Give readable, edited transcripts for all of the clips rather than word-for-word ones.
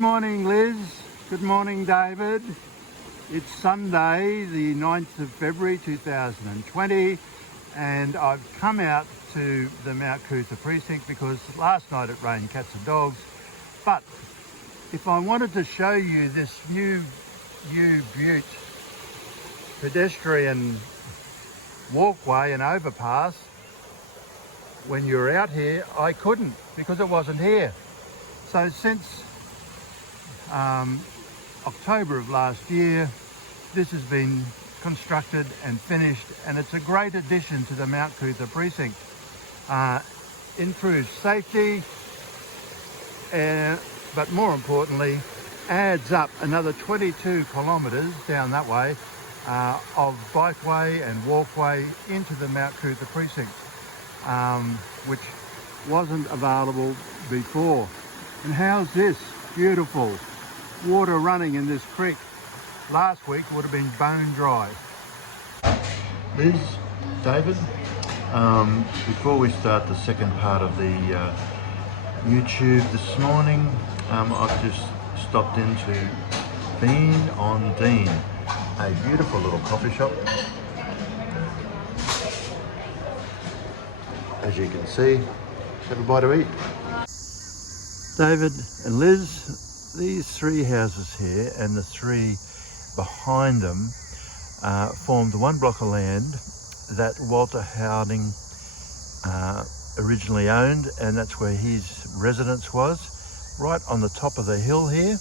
Good morning, Liz. Good morning, David. It's Sunday, the 9th of February 2020, and I've come out to the Mount Coot-tha precinct because last night it rained cats and dogs. But if I wanted to show you this new Butte pedestrian walkway and overpass when you were out here, I couldn't because it wasn't here. So since October of last year, this has been constructed and finished, and it's a great addition to the Mount Coot-tha precinct. Improves safety, but more importantly, adds up another 22 kilometres down that way of bikeway and walkway into the Mount Coot-tha precinct, which wasn't available before. And how's this? Beautiful. Water running in this creek. Last week would have been bone dry. Liz, David, before we start the second part of the YouTube this morning, I've just stopped into Bean on Dean, a beautiful little coffee shop. As you can see, have a bite to eat. David and Liz, these three houses here and the three behind them formed one block of land that Walter Harding originally owned, and that's where his residence was, right on the top of the hill here,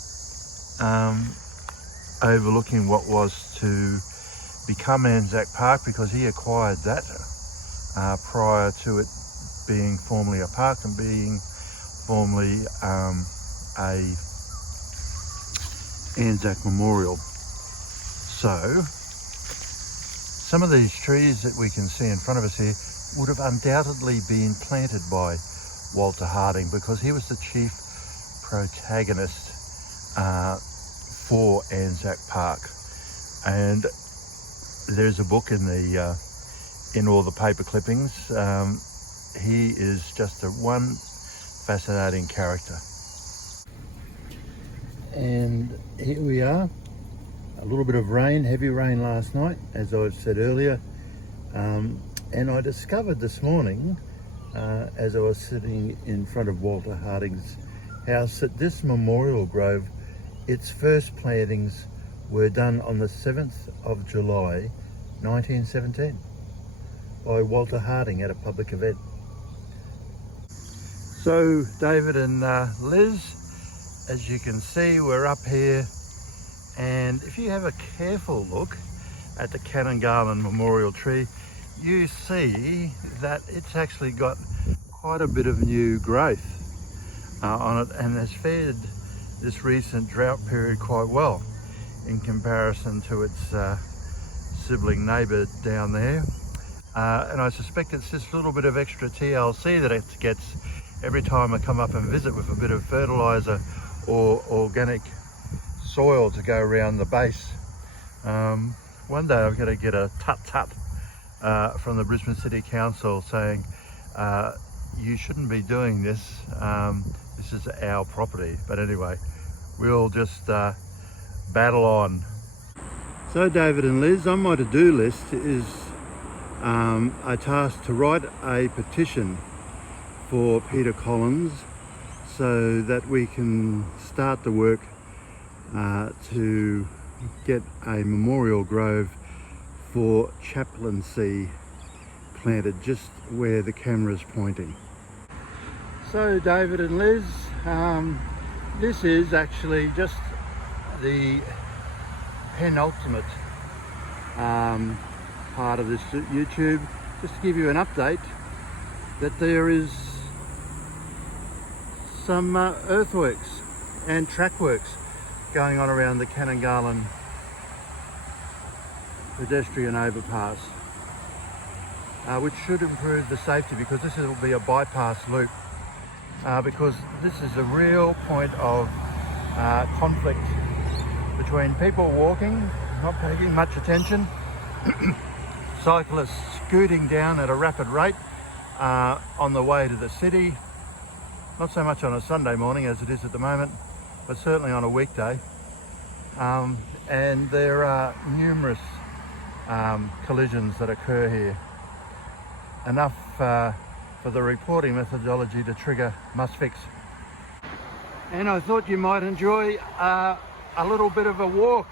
overlooking what was to become Anzac Park, because he acquired that prior to it being formerly a park and being formerly a Anzac Memorial. So some of these trees that we can see in front of us here would have undoubtedly been planted by Walter Harding, because he was the chief protagonist for Anzac Park. And there's a book in the in all the paper clippings. He is just one fascinating character. And here we are, a little bit of rain, heavy rain last night, as I said earlier, and I discovered this morning, as I was sitting in front of Walter Harding's house, that this memorial grove, its first plantings were done on the 7th of July 1917 by Walter Harding at a public event. So David and Liz, as you can see, we're up here, and if you have a careful look at the Canon Garland memorial tree, you see that it's actually got quite a bit of new growth on it, and has fared this recent drought period quite well in comparison to its sibling neighbour down there. And I suspect it's this little bit of extra TLC that it gets every time I come up and visit, with a bit of fertiliser or organic soil to go around the base. One day I'm going to get a tut-tut from the Brisbane City Council saying, you shouldn't be doing this, this is our property. But anyway, we'll just battle on. So David and Liz, on my to-do list is a task to write a petition for Peter Collins, so that we can start the work to get a memorial grove for chaplaincy planted just where the camera's pointing. So David and Liz, this is actually just the penultimate part of this YouTube, just to give you an update that there is some earthworks and track works going on around the Canon Garland pedestrian overpass, which should improve the safety, because this will be a bypass loop, because this is a real point of conflict between people walking, not paying much attention, cyclists scooting down at a rapid rate on the way to the city, not so much on a Sunday morning as it is at the moment, but certainly on a weekday. And there are numerous collisions that occur here. Enough for the reporting methodology to trigger must fix. And I thought you might enjoy a little bit of a walk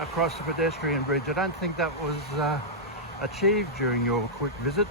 across the pedestrian bridge. I don't think that was achieved during your quick visit.